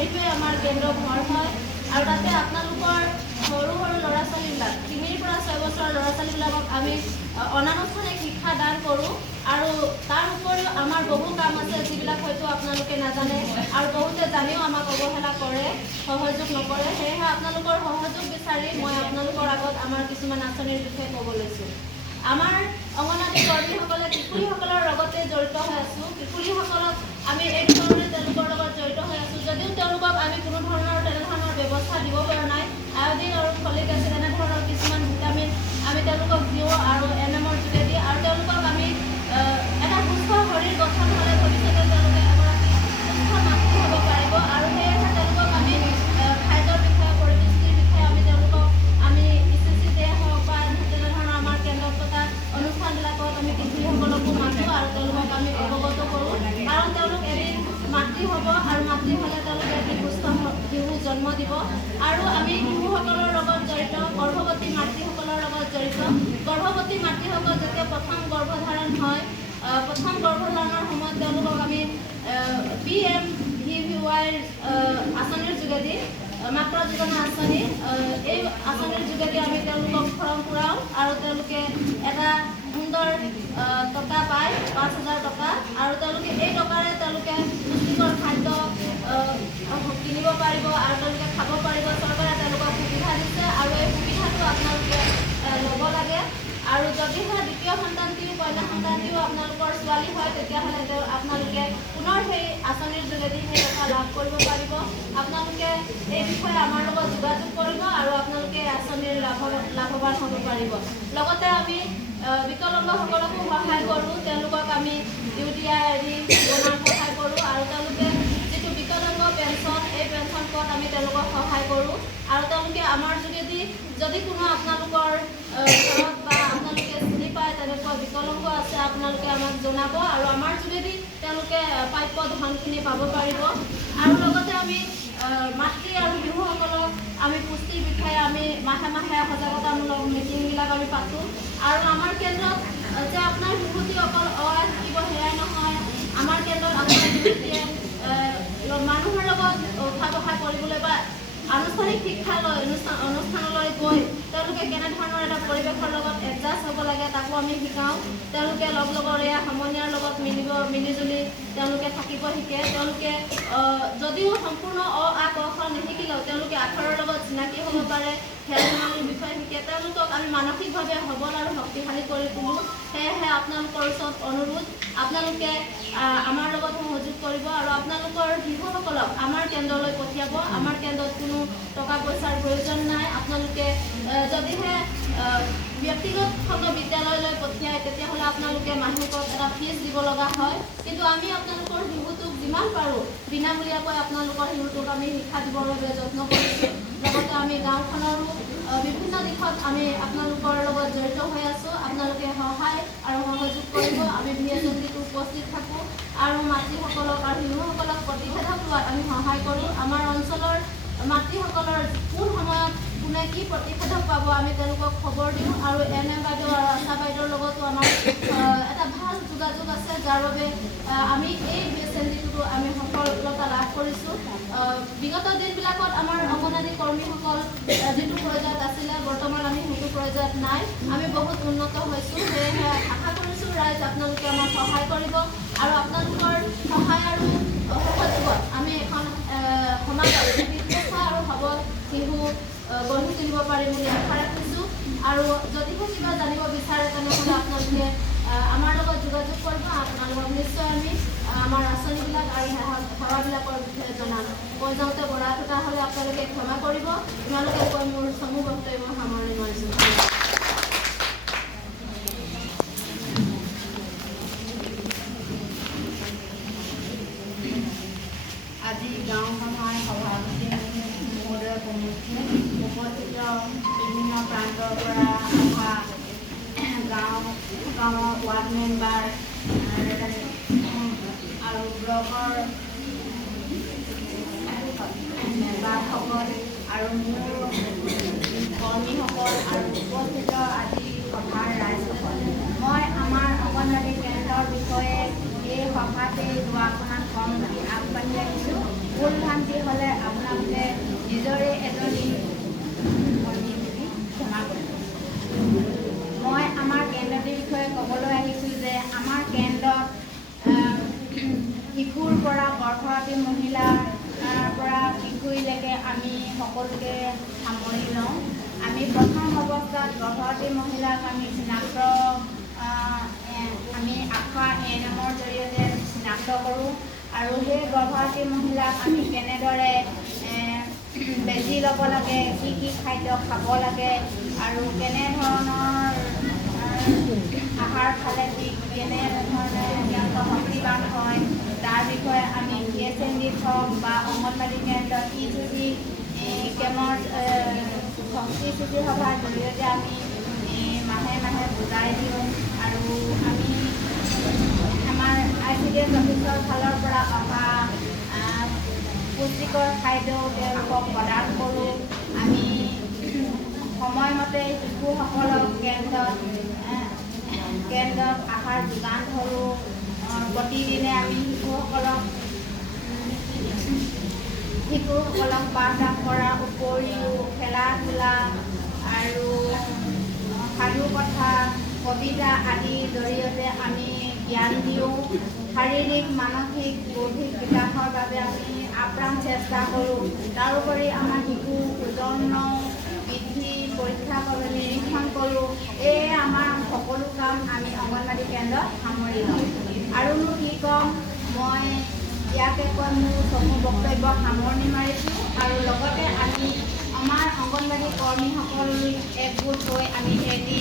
সেইটোৱে আমাৰ কেন্দ্ৰ ঘৰ হয় আৰু তাতে আপোনালোকৰ সৰু সৰু ল'ৰা ছোৱালীবিলাক 3 পৰা 6 বছৰৰ ল'ৰা ছোৱালীবিলাকক আমি অনানুষ্ঠানিক শিক্ষা দান কৰোঁ আৰু তাৰ উপৰিও আমাৰ বহু কাম আছে যিবিলাক হয়তো আপোনালোকে নাজানে আৰু বহুতে জানিও আমাক অৱহেলা কৰে, সহযোগ নকৰে। সেয়েহে আপোনালোকৰ সহযোগ বিচাৰি মই আপোনালোকৰ আগত আমাৰ কিছুমান আঁচনিৰ বিষয়ে ক'ব লৈছোঁ। আমাৰ অংগনৱাড়ী কৰ্মীসকলে কিশোৰীসকলৰ লগতে জড়িত হৈ আছোঁ। কিশোৰীসকলক আমি এই ধৰণে তেওঁলোকৰ লগত জড়িত হৈ আছোঁ যদিও তেওঁলোকক আমি কোনো ধৰণৰ তেনেধৰণৰ ব্যৱস্থা দিব পৰা নাই। আয়োডিন আৰু ফলিক এচিড এনেধৰণৰ কিছুমান ভিটামিন আমি তেওঁলোকক দিওঁ আৰু NM-ৰ যোগেদি আৰু তেওঁলোকক আমি এটা সুস্থ শৰীৰ গঠন হ'লে ভৱিষ্যতে তেওঁলোকে এগৰাকী সুস্থ মাতৃ হ'ব পাৰিব আৰু সেয়েহে তেওঁলোকক আমি খাদ্যৰ বিষয়ে পৰিপুষ্টিৰ বিষয়ে আমি তেওঁলোকক আমি ECC ডে হওক বা তেনেধৰণৰ আমাৰ কেন্দ্ৰত পতা অনুষ্ঠানবিলাকত আমি কিশোৰীসকলকো মাতোঁ আৰু তেওঁলোকক আমি অৱগত কৰোঁ কাৰণ তেওঁলোক এদিন মাতৃ হ'ব আৰু মাতৃ হ'লে তেওঁলোকে এটি সুস্থ শিশু জন্ম দিব আৰু আমি শিশুসকলৰ লগত জড়িত গৰ্ভৱতী মাতৃসকলৰ লগত জড়িত। গৰ্ভৱতী মাতৃসকল যেতিয়া প্ৰথম গৰ্ভধাৰণ হয় প্ৰথম গৰ্ভধাৰণৰ সময়ত তেওঁলোকক আমি PMVVY আঁচনিৰ যোগেদি মাতৃ যোজনা আঁচনি এই আঁচনিৰ যোগেদি আমি তেওঁলোকক ফৰ্ম পূৰাওঁ আৰু তেওঁলোকে এটা সুন্দৰ টকা পায় 5,000 টকা আৰু তেওঁলোকে এই টকাৰে তেওঁলোকে পুষ্টিকৰ খাদ্য কিনিব পাৰিব আৰু তেওঁলোকে খাব পাৰিব। চৰকাৰে তেওঁলোকক সুবিধা দিছে আৰু এই সুবিধাটো আপোনালোকে ল'ব লাগে আৰু যদিহে দ্বিতীয় সন্তানটিও কন্যা সন্তানটিও আপোনালোকৰ ছোৱালী হয় তেতিয়াহ'লে আপোনালোকে পুনৰ সেই আঁচনিৰ যোগেদি সেই টকা লাভ কৰিব পাৰিব। আপোনালোকে এই বিষয়ে আমাৰ লগত যোগাযোগ কৰিব আৰু আপোনালোকে আঁচনিৰ লাভৱান হ'ব পাৰিব। লগতে আমি বিকলাংগসকলকো সহায় কৰোঁ। তেওঁলোকক আমি UTI ID বনোৱাত সহায় কৰোঁ আৰু তেওঁলোকে যিটো বিকলাংগ পেঞ্চন এই পেঞ্চন পদ আমি তেওঁলোকক সহায় কৰোঁ আৰু তেওঁলোকে আমাৰ যোগেদি যদি কোনো আপোনালোকৰ ঘৰত বা আপোনালোকে চিনি পায় তেনেকুৱা বিকলাংগ আছে আপোনালোকে আমাক জনাব আৰু আমাৰ যোগেদি তেওঁলোকে প্ৰাপ্য ধনখিনি পাব পাৰিব আৰু লগতে আমি মাতৃ আৰু শিশুসকলক আমি পুষ্টিৰ বিষয়ে আমি মাহে মাহে সজাগতামূলক মিটিংবিলাক আমি পাতোঁ আৰু আমাৰ কেন্দ্ৰত যে আপোনাৰ শিশুটি অকল শিকিব সেয়াই নহয়। আমাৰ কেন্দ্ৰত আপোনাৰ শিশুটিয়ে মানুহৰ লগত উঠা বহা কৰিবলৈ বা আনুষ্ঠানিক শিক্ষালৈ অনুষ্ঠানলৈ গৈ তেওঁলোকে কেনেধৰণৰ এটা পৰিৱেশৰ লগত এডজাষ্ট হ'ব লাগে তাকো আমি শিকাওঁ। তেওঁলোকে লগৰীয়া সমনীয়াৰ লগত মিলিজুলি তেওঁলোকে থাকিব শিকে। তেওঁলোকে যদিও সম্পূৰ্ণ আ ক খ নিশিকিলেও তেওঁলোকে আখৰৰ লগত চিনাকি হ'ব পাৰে, খেল ধেমালিৰ বিষয়ে শিকে। তেওঁলোকক আমি মানসিকভাৱে সবল আৰু শক্তিশালী কৰি তোলোঁ। সেয়েহে আপোনালোকৰ ওচৰত অনুৰোধ আপোনালোকে আমাৰ লগত সহযোগ কৰিব আৰু আপোনালোকৰ শিশুসকলক আমাৰ কেন্দ্ৰলৈ পঠিয়াব। আমাৰ কেন্দ্ৰত কোনো টকা পইচাৰ প্ৰয়োজন নাই। আপোনালোকে যদিহে ব্যক্তিগত বিদ্যালয়লৈ পঠিয়ায় তেতিয়াহ'লে আপোনালোকে মাহেকত এটা ফিজ দিব লগা হয়, কিন্তু আমি আপোনালোকৰ শিশুটোক যিমান পাৰোঁ বিনামূলীয়াকৈ আপোনালোকৰ শিশুটোক আমি শিক্ষা দিবৰ বাবে যত্ন কৰিছোঁ। লগতে আমি গাঁওখনৰো বিভিন্ন দিশত আমি আপোনালোকৰ লগত জড়িত হৈ আছোঁ। আপোনালোকে সহায় আৰু সহযোগ কৰিব। আমি VSMDত উপস্থিত থাকোঁ আৰু মাতৃসকলক আৰু শিশুসকলক প্ৰতিষেধক লোৱাত আমি সহায় কৰোঁ। আমাৰ অঞ্চলৰ মাতৃসকলৰ কোন সময়ত কোনে কি প্ৰতিষেধক পাব আমি তেওঁলোকক খবৰ দিওঁ আৰু NM বাইদেউ আৰু আশা বাইদেউৰ লগতো আমাৰ এটা ভাল যোগাযোগ আছে যাৰ বাবে আমি এই VSMDটো আমি সফলতা লাভ কৰিছোঁ। বিগত দিনবিলাকত আমাৰ অংগনৱাড়ী কৰ্মীসকল যিটো পৰ্যায়ত আছিলে বৰ্তমান আমি সেইটো পৰ্যায়ত নাই। আমি বহুত উন্নত হৈছোঁ। সেয়েহে আশা কৰিছোঁ ৰাইজ আপোনালোকে আমাক সহায় কৰিব আৰু আপোনালোকৰ সহায় আৰু সহযোগত আমি এখন সমাজত সুস্থ আৰু সবল শিশু গঢ়ি তুলিব পাৰিম বুলি আশা ৰাখিছোঁ আৰু যদিহে কিবা জানিব বিচাৰে তেনেহ'লে আপোনালোকে আমাৰ লগত যোগাযোগ কৰিব। আপোনালোকক নিশ্চয় আমি আমাৰ আঁচনিবিলাক আৰু সেৱাবিলাকৰ বিষয়ে জনাম। কৈ যাওঁতে বৰা থকা হ'লে আপোনালোকে ক্ষমা কৰিব। তোমালোকে কৈ মোৰ কেন্দ্ৰৰ পৰা অহা গাঁৱৰ ৱাৰ্ড মেম্বাৰ আৰু ব্লকৰ মেম্বাৰসকল আৰু মোৰ কৰ্মীসকল আৰু উপস্থিত আজি সভাৰ ৰাইজসকল, মই আমাৰ অংগনবাড়ী কেন্দ্ৰৰ বিষয়ে এই সভাতে দুআষাৰমান কম বুলি আগবাঢ়ি আহিছোঁ। ভুল ভ্ৰান্তি হ'লে আপোনালোকে নিজৰে এজনী কৰ্মী বুলি ক্ষমা কৰিব। মই আমাৰ কেন্দ্ৰটিৰ বিষয়ে ক'বলৈ আহিছোঁ যে আমাৰ কেন্দ্ৰত শিশুৰ পৰা গৰ্ভৱতী মহিলাৰ পৰা কিশোৰীলৈকে আমি সকলোকে সামৰি লওঁ। আমি প্ৰথম অৱস্থাত গৰ্ভৱতী মহিলাক আমি চিনাক্ত আমি আশা ANMৰ জৰিয়তে চিনাক্ত কৰোঁ আৰু সেই গৰ্ভৱতী মহিলাক আমি কেনেদৰে বেজী ল'ব লাগে, কি খাদ্য খাব লাগে আৰু কেনেধৰণৰ আহাৰ খালে কেনেধৰণে তেওঁলোকৰ শক্তিবান হয় তাৰ বিষয়ে আমি PHMDত হওক বা অংগনবাড়ী কেন্দ্ৰত ECC কেমৰ ECC সভাৰ জৰিয়তে আমি মাহে মাহে বুজাই দিওঁ আৰু আমি আমাৰ ICDS অফিচৰ ফালৰ পৰা অহা পুষ্টিকৰ খাদ্যও তেওঁলোকক প্ৰদান কৰোঁ। আমি সময়মতে শিশুসকলক কেন্দ্ৰত আহাৰ যোগান ধৰোঁ। প্ৰতিদিনে আমি শিশুসকলক পাঠদান কৰাৰ উপৰিও খেলা ধূলা আৰু সাধু কথা কবিতা আদিৰ জৰিয়তে আমি জ্ঞান দিওঁ। শাৰীৰিক মানসিক বৌদ্ধিক বিকাশৰ বাবে আমি আপ্ৰাণ চেষ্টা কৰোঁ। তাৰোপৰি আমাৰ শিশু ওজন বৃদ্ধি পৰীক্ষা কৰি নিৰীক্ষণ কৰোঁ। এয়ে আমাৰ সকলো কাম আমি অংগনবাড়ী কেন্দ্ৰত সামৰি লওঁ। আৰুনো কি ক'ম, মই ইয়াকে কৈ মোৰ বক্তব্য সামৰণি মাৰিছোঁ আৰু লগতে আমি আমাৰ অংগনবাড়ী কৰ্মীসকল একগোট হৈ আমি এটি